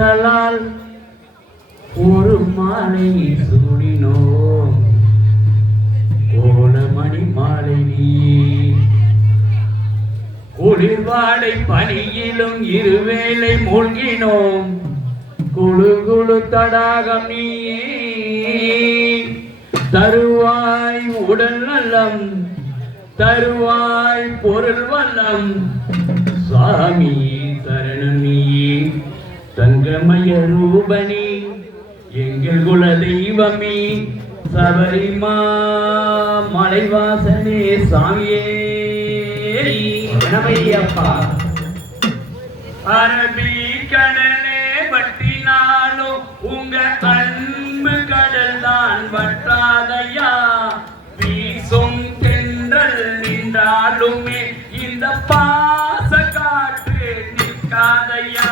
கைகளால் ஒரு மாலை சூடினோம். கோலமணி மாலை நீ குளிர்வாடை பணியிலும் இருவேளை மூழ்கினோம். குழு குழு தடாகம் நீ தருவாய் உடல் நலம் தருவாய் பொருள் வல்லம். சாமி சரணம் நீயே. தங்கமய ரூபணி எங்கள் குல தெய்வமே சபரிமா மலைவாசனே சாமியே. கணமையப்பா அரபி கடலே வட்டினாலும் உங்க அன்பு கடல் தான் வட்டாதையா வீசும் தென்றல் நின்றாலுமே இந்த பாச காற்று நிற்காதையா?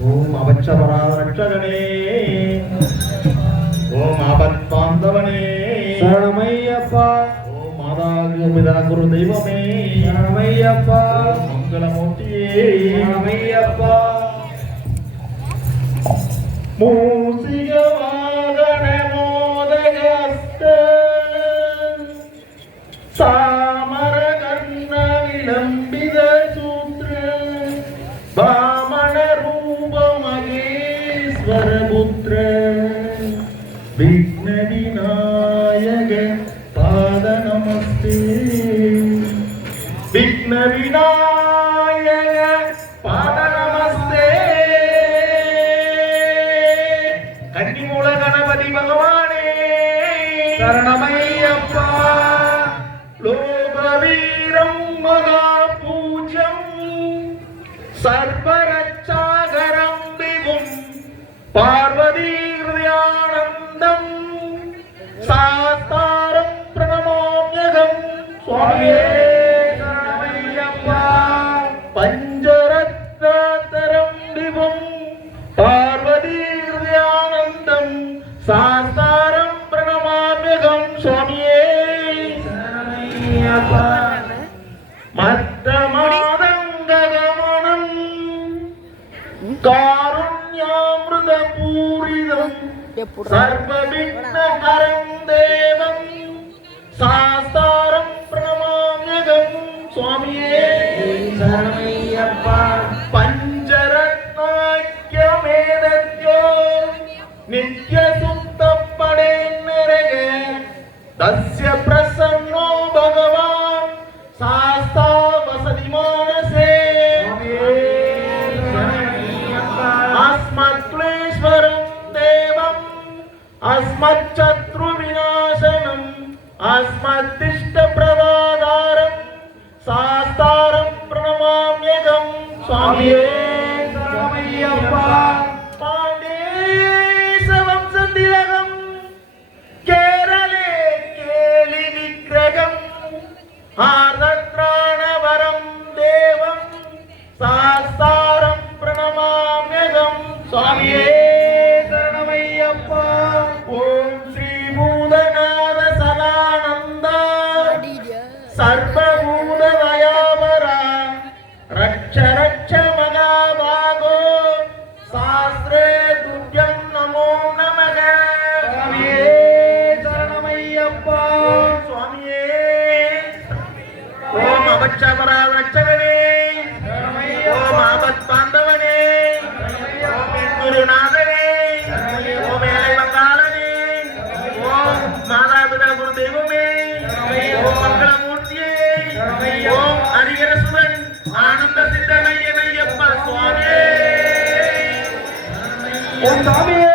ஓம் அபச்சபராத ரட்சகனே. ஓம் ஆபத் பாந்தவனே. சரணமையப்பா. ஓம் மாதாகு பிதா குரு தெய்வமே. சரணமையப்பா. மங்களமூர்த்தியே. சரணமையப்பா. மூசிக விக்ன விநாயக பாத நமஸ்தே கன்னிமூல கணபதி பகவானே. சரணமையப்பா. லோகவீரம் மகா பூஜ்யம் சர்வரட்சாகரம் விபும் பா மத்த மாதங்ககமனம் காருண்யாமிருத பூரிதம் சர்வவிக்னகரம் மத்திஷ்டபிரதாதாரம் சாஸ்தாரம் பிரணமாம்யகம் சுவாமியே சரமையப்பா பாண்டேசவம்சதிலகம் கேரளே கேலி விக்கிரகம் ஆர்தத்ராணவரம் தேவம் சாஸ்தாரம் சுவாமியே. ஓம் அபட்சபரா ரட்சகனே ஓம் ஆபத் பாண்டவனே ஓம் குருநாதனே. ஓம் ஏழை வங்காளனே ஓம் மாதாபிதா குரு தெய்வமே ஓம் மங்களமூர்த்தியே. ஓம் ஹரிகர சுதன் ஆனந்த சித்தனையனையப்ப சுவாமியே ஓம் சாமியே